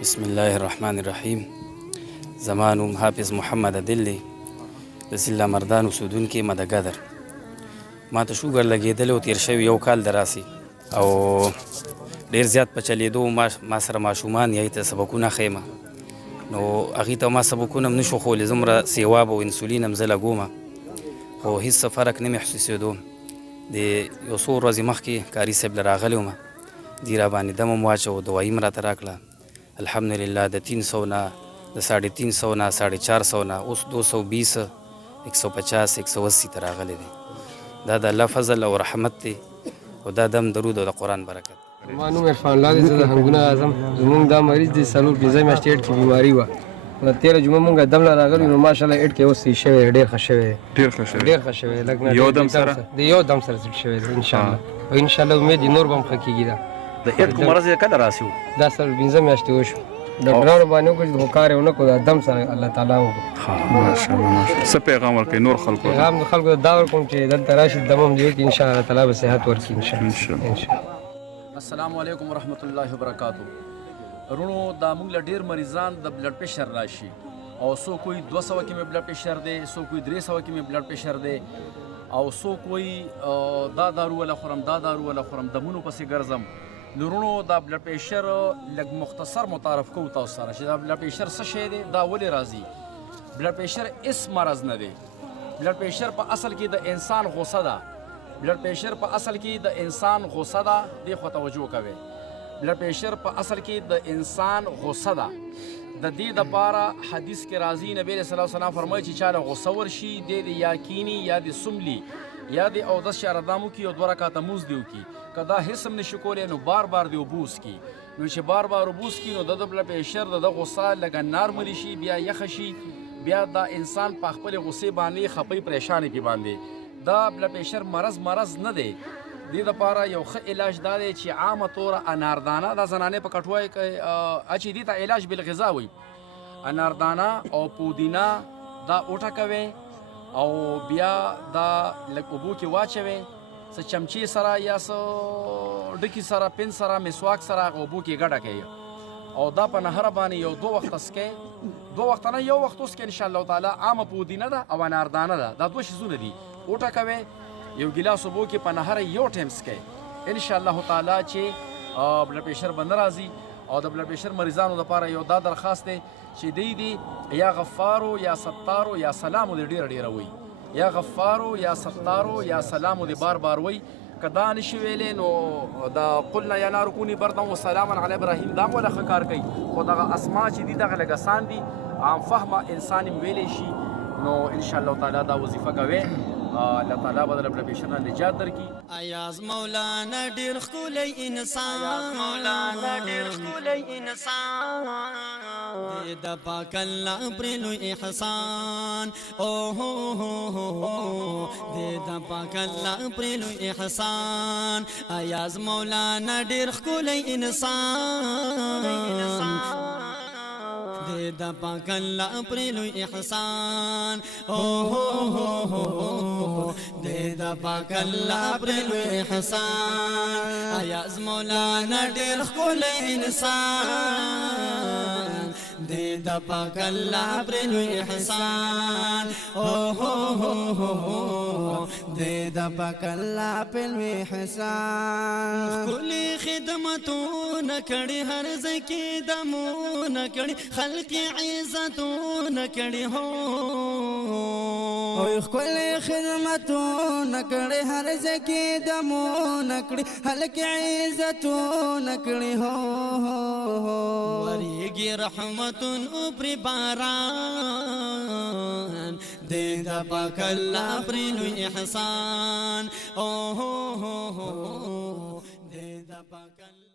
بسم الله الرحمن الرحیم. زما نوم حافظ محمد عادل دی، د سله مردان اوسېدونکی مدهګدر. ما ته شوګر لګېدلی و تېر شوي یو کال د راسې، او ډېر زیات په چلېدو ما سره ماشومان یا ته سبقونه ښیم، نو هغې ته ما سبقونه هم نه شو ښوولی. زمره سیواب او انسولین هم زه لګوم، خو هېڅ څه فرق نه مې محسوسېدو. د یو څو ورځې مخکې کاري صاحب له راغلی وم، دې را باندې دم هم واچو، دوایي م راته راکړه. الحمدلله د 300 نه، د 350 نه، 450 نه، اوس 220، 150، 180 ته راغلی دی. دا د الله فضل او رحمت دی، او دا دم درود او د قرآن برکت. زما نوم عرفان الله دی، زه د هنګونه اعظم. زمونږ دا مریض دی 4-5 میاشتې اډ کې بیماري وه، نو تېره جمعه مونږ دم له راغلي، نو ماشاءالله اډ کې اوس صحیح شوی دی، ډېر ښه شوی دی، ډېر ښه شوی دی. لږ نه یو دم سره سټ شوی دی انشاءالله، او انشاءالله امید دی نور به هم ښه کېږي. د اډ کوم مرض یې کله راسي و؟ دا 4-5 میاشتې وشو، ډاکټرانو باندې وکړو، خو کار یې ونه کړو، دا دم سره الله تعالی وکړو. ماشاءالله. څه پیغام ورکوي نور خلکو ته؟ پیغام د خلکو ته دا ورکوم چې دلته راشي، دم هم دې وکړي، انشاءالله تعالی به صحت ورکړي انشاءالله. السلام علیکم ورحمت الله وبرکاتو. رونو دا موږ له ډېر مریضان د بلډ پریشر راشي، او څوک وایي 200 کې مې بلډ پریشر دی، څوک وایي 300 کې مې بلډ پریشر دی، او څوک وایي دا دارو وله خورم، دا دارو وله خورم، دمونو پسې ګرځم. نو رونو دا بلډ پریشر لږ مختصر متعارف کوو تاسو سره چې دا بلډ پریشر څه شی دی، دا ولې راځي. بلډ پریشر هېڅ مرض نه دی. بلډ پریشر په اصل کې د انسان غوسه ده. بلډ پریشر په اصل کې د انسان غوسه ده، دې خوا توجه کوئ. بلډ پریشر په اصل کې د انسان غوسه ده. د دې دپاره حدیث کې راځي، نبی علیه الصلاة والسلام فرمایي چې چا له غوسه ورشي، دی د یا کیني یا د سملي یا د اودس شهردام وکړي او 2 رکعته لمونځ دې وکړي. که دا هېڅ هم نشي کولی، نو بار بار دې اوبه وڅکي. نو چې بار بار اوبه وڅکي، نو د بلډ پریشر د غوسه لږه نارملي شي، بیا یخه شي، بیا دا انسان په خپلې غوسې باندې خپۍ پریشانې کې باندې. دا بلډ پریشر مرض نه دی. دې دپاره یو ښه علاج دا دی چې عامه طوره اناردانه، دا زنانې په کټوای کې اچي، دې ته علاج بالغذا وایي. اناردانه او پودینه دا وټکوئ، او بیا دا لږ اوبو کې واچوئ، څه چمچې سره یا څه ډکي سره، پن سره، مسواک سره هغه اوبو کې ګډه کوئ، او دا په نهره باندې یو 2 وخته څکئ. 2 وخته نه، یو وخت وڅکئ انشاءالله تعالی. عامه پودینه ده او اناردانه ده، دا 2 شیزونه دي. وټکوئ، یو ګیلاس اوبو کې په نهره یو ټایم څکئ، انشاءالله تعالی چې بلډ پریشر به نه راځي. او د بلډ پریشر مریضانو دپاره یو دا درخواست دی چې دی یا غفارو یا ستارو یا سلامو دې ډېره وایي، یا غفارو یا ستارو یا سلامو دې بار بار وایي. که دا نشي ویلی، نو دا قلنا یا نار کوني بردا و سلاما علی ابراهیم دا هم وله ښه کار کوي. خو دغه اسما چې دي دغه لږ اسان دي، عام فهمه انسان یې ویلی شي. نو انشاءالله تعالی دا وظیفه کوئ، الله تعالی به د بلډ پریشر نه نجات درکړي. ایاز مولانا ډېر ښکلی انسان، مولانا ډېر ښکلی انسان، دې د پاک الله پرې لوی احسان، او دې د پاک الله پرې لوی احسان. ایاز مولانا ډېر ښکلی انسان، دې د پاک الله پرې لوی احسان، دې د پاک الله پرې لوی احسان. ایاز مولانا ډېر ښکلی انسان، دې د پاک الله پرې لوی احسان، دې د پاک الله پرې لوی احسان. ښکلي خدمتونه کړي، هر ځای کې دمونه کړي، خلق عزتونه کړي، ښکلي خدمتونه کړي، هر ځای کې دمونه کړي، خلق عزتونه کړي، ورېږي رحمتون پرې باران، دې د پاک الله پرې لوی احسان، دې د پاک الله